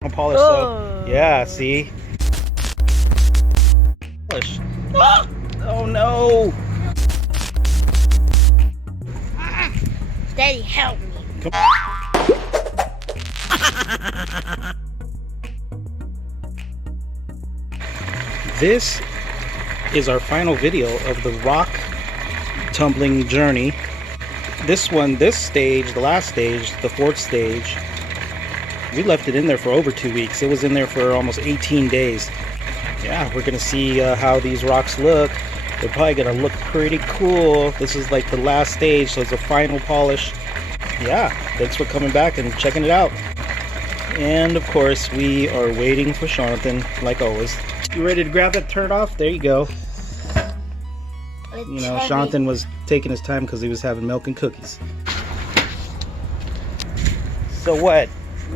Polish, so yeah, see? Polish. Oh no! Daddy, help me. Come This is our final video of the rock tumbling journey. This stage, the last stage, the fourth stage, we left it in there for over 2 weeks. It was in there for almost 18 days. Yeah, we're gonna see how these rocks look. They're probably gonna look pretty cool. This is like the last stage, so it's a final polish. Yeah, thanks for coming back and checking it out. And of course, we are waiting for Shawnathon, like always. You ready to grab that, turn it off? There you go. You know, Shawnathon was taking his time because he was having milk and cookies. So what?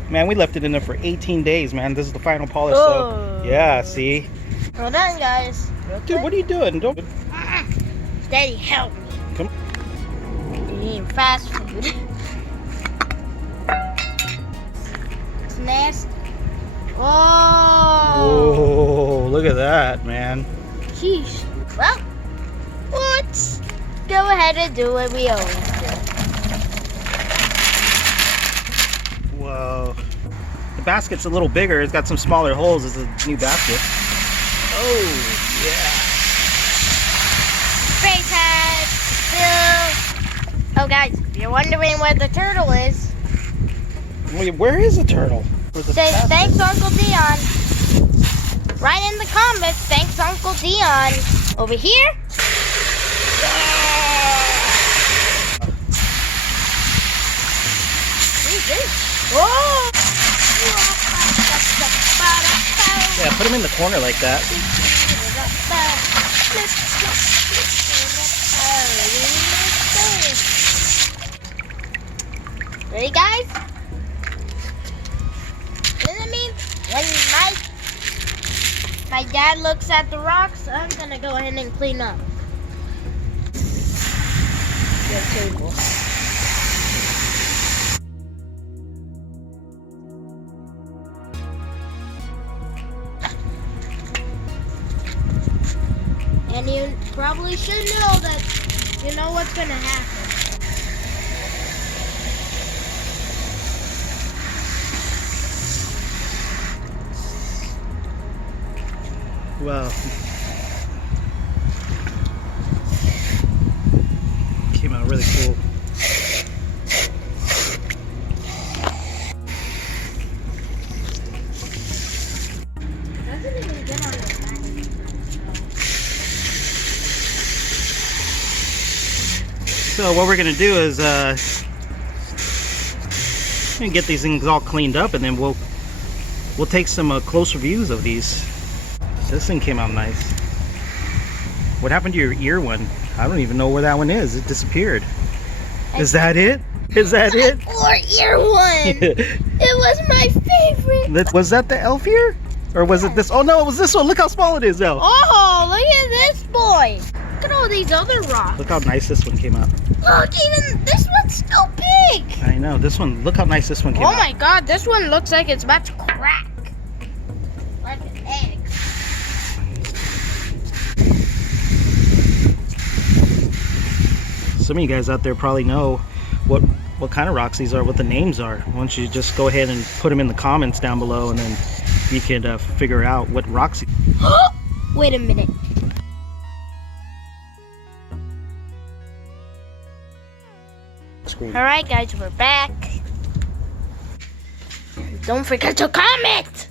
Man, we left it in there for 18 days, man. This is the final polish, so yeah, see? Hold on, guys. Dude, what are you doing? Don't... Daddy, help me. Come. You're eating fast food. It's nasty. Whoa, look at that, man. Sheesh. Well, let's go ahead and do what we always do. Whoa. The basket's a little bigger. It's got some smaller holes. It's a new basket. Oh, yeah. Spray tag. Oh, guys, if you're wondering where the turtle is, Wait, where is the turtle? say thanks, Uncle Dion. Write in the comments, thanks, Uncle Dion. Over here. Who's this? Whoa! Yeah, put him in the corner like that. Ready, guys? When my dad looks at the rocks, I'm gonna go ahead and clean up the table. And you probably should know that you know what's gonna happen. Wow. Came out really cool. Doesn't even get on the back. So what we're gonna do is get these things all cleaned up, and then we'll take some closer views of these. This thing came out nice. What happened to your ear one? I don't even know where that one is. It disappeared. Is that it? Is that it? Or ear one. It was my favorite. Was that the elf ear? Or was it this? Oh no, it was this one. Look how small it is though. Oh, look at this boy. Look at all these other rocks. Look how nice this one came out. Look, even this one's so big. I know, this one, look how nice this one came out. Oh my god, this one looks like it's about to crack. Like an egg. Some of you guys out there probably know what kind of rocks these are, what the names are. Why don't you just go ahead and put them in the comments down below, and then you can figure out what rocks. Wait a minute. Alright guys, we're back. Don't forget to comment!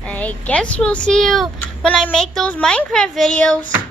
I guess we'll see you when I make those Minecraft videos.